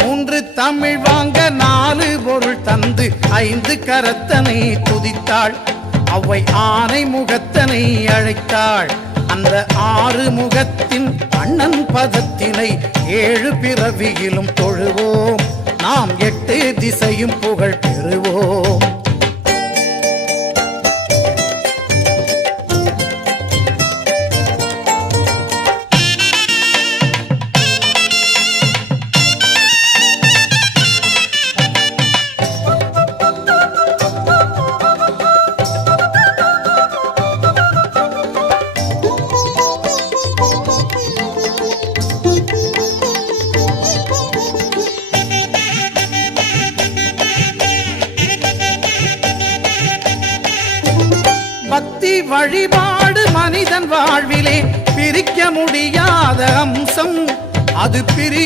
மூன்று தமிழ் வாங்க 4 பொருள் தந்து 5 கரத்தனை துதித்தாள். அவ்வை ஆனை முகத்தனை அழைத்தாள். அந்த 6 முகத்தின் அண்ணன் பதத்தினை 7 பிறவியிலும் தொழுவோம். நாம் 8 திசையும் புகழ் பெறுவோம். பக்தி வழிபாடு மனிதன் வாழ்விலே பிரிக்க முடியாத அம்சம். அது பிரிய